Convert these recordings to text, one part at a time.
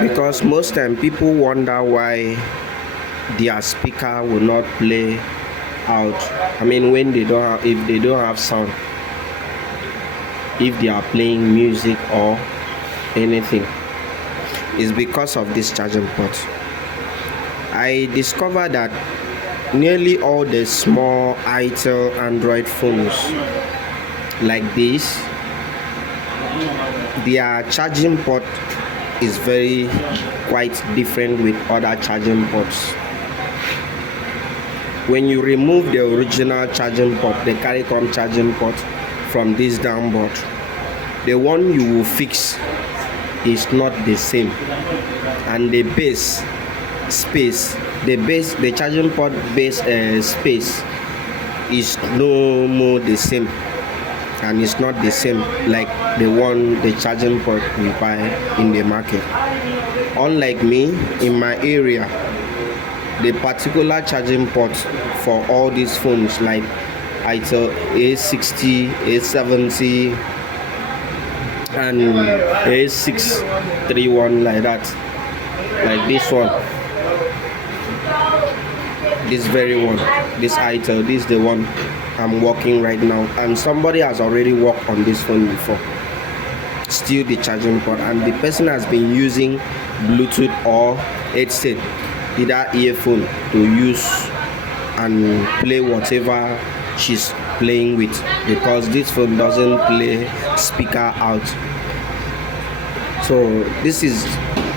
Because most time people wonder why their speaker will not play out. I mean, when they don't have, if they don't have sound, if they are playing music or anything, it's because of this charging port. I discovered that nearly all the small Itel Android phones like this, their charging port is very quite different with other charging ports. When you remove the original charging port, the CARICOM charging port from this downboard, the one you will fix is not the same, and the base space, the charging port base space is no more the same, and it's not the same like the charging port we buy in the market. Unlike me, in my area, the particular charging port for all these phones like Itel A60, A70 and A631 like that, like this one, this very one, this Itel, this is the one I'm working right now, and somebody has already worked on this phone before, still the charging port, and the person has been using Bluetooth or headset, either earphone, to use and play whatever she's playing with, because this phone doesn't play speaker out. So this is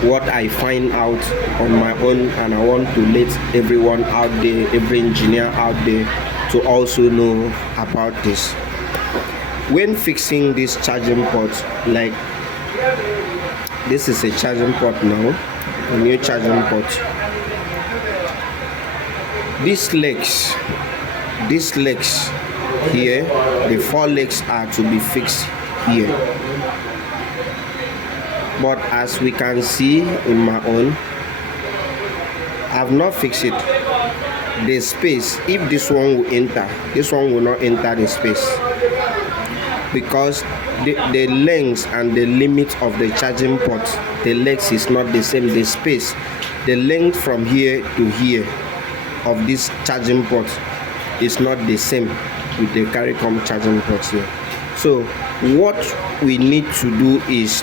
what I find out on my own, and I want to let everyone out there, every engineer out there, to also know about this. When fixing this charging port, like this is a charging port now, a new charging port. These legs here, the 4 legs are to be fixed here. But as we can see in my own, I've not fixed it. The space, if this one will enter, this one will not enter the space, because the length and the limit of the charging port, the legs is not the same. The space, the length from here to here of this charging port is not the same with the CARICOM charging port here. So what we need to do is,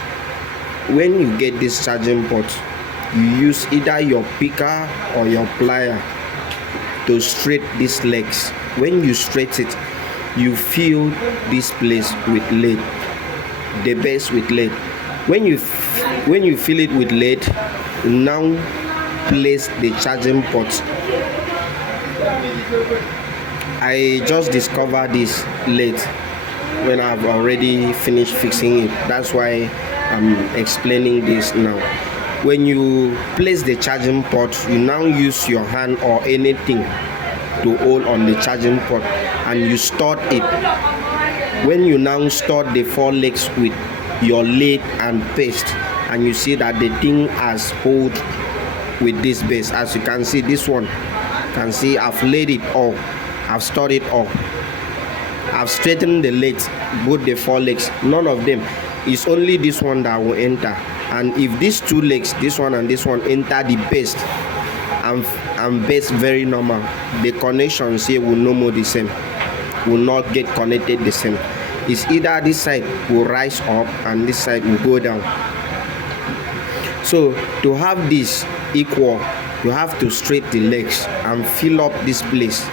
when you get this charging port, you use either your picker or your plier to straight these legs. When you straight it, you fill this place with lead, the base with lead. When you fill it with lead, now place the charging port. I just discovered this late when I've already finished fixing it. That's why I'm explaining this now. When you place the charging port, you now use your hand or anything to hold on the charging port, and you store it. When you now store the 4 legs with your lead and paste, and you see that the thing has hold with this base, as you can see, this one, you can see I've laid it all, I've stored it all, I've straightened the legs, both the 4 legs, none of them. It's only this one that will enter. And if these 2 legs, this one and this one, enter the base and base very normal, the connections here will no more the same, will not get connected the same. It's either this side will rise up and this side will go down. So to have this equal, you have to straight the legs and fill up this place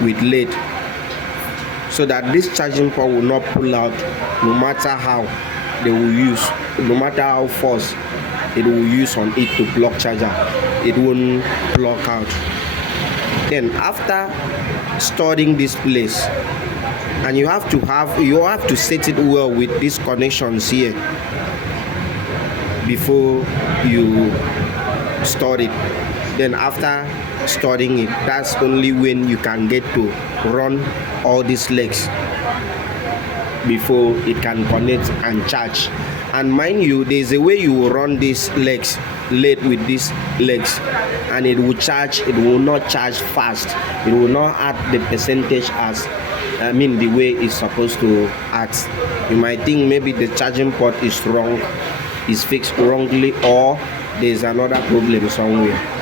with lead, so that this charging port will not pull out, no matter how they will use, no matter how force it will use on it to block charger, it won't block out. Then after storing this place, and you have to set it well with these connections here before you store it. Then after storing it, that's only when you can get to run all these legs before it can connect and charge. And mind you, there's a way you will run these legs late with these legs, and it will charge. It will not charge fast. It will not add the percentage as the way it's supposed to act. You might think maybe the charging port is wrong, is fixed wrongly or there's another problem somewhere.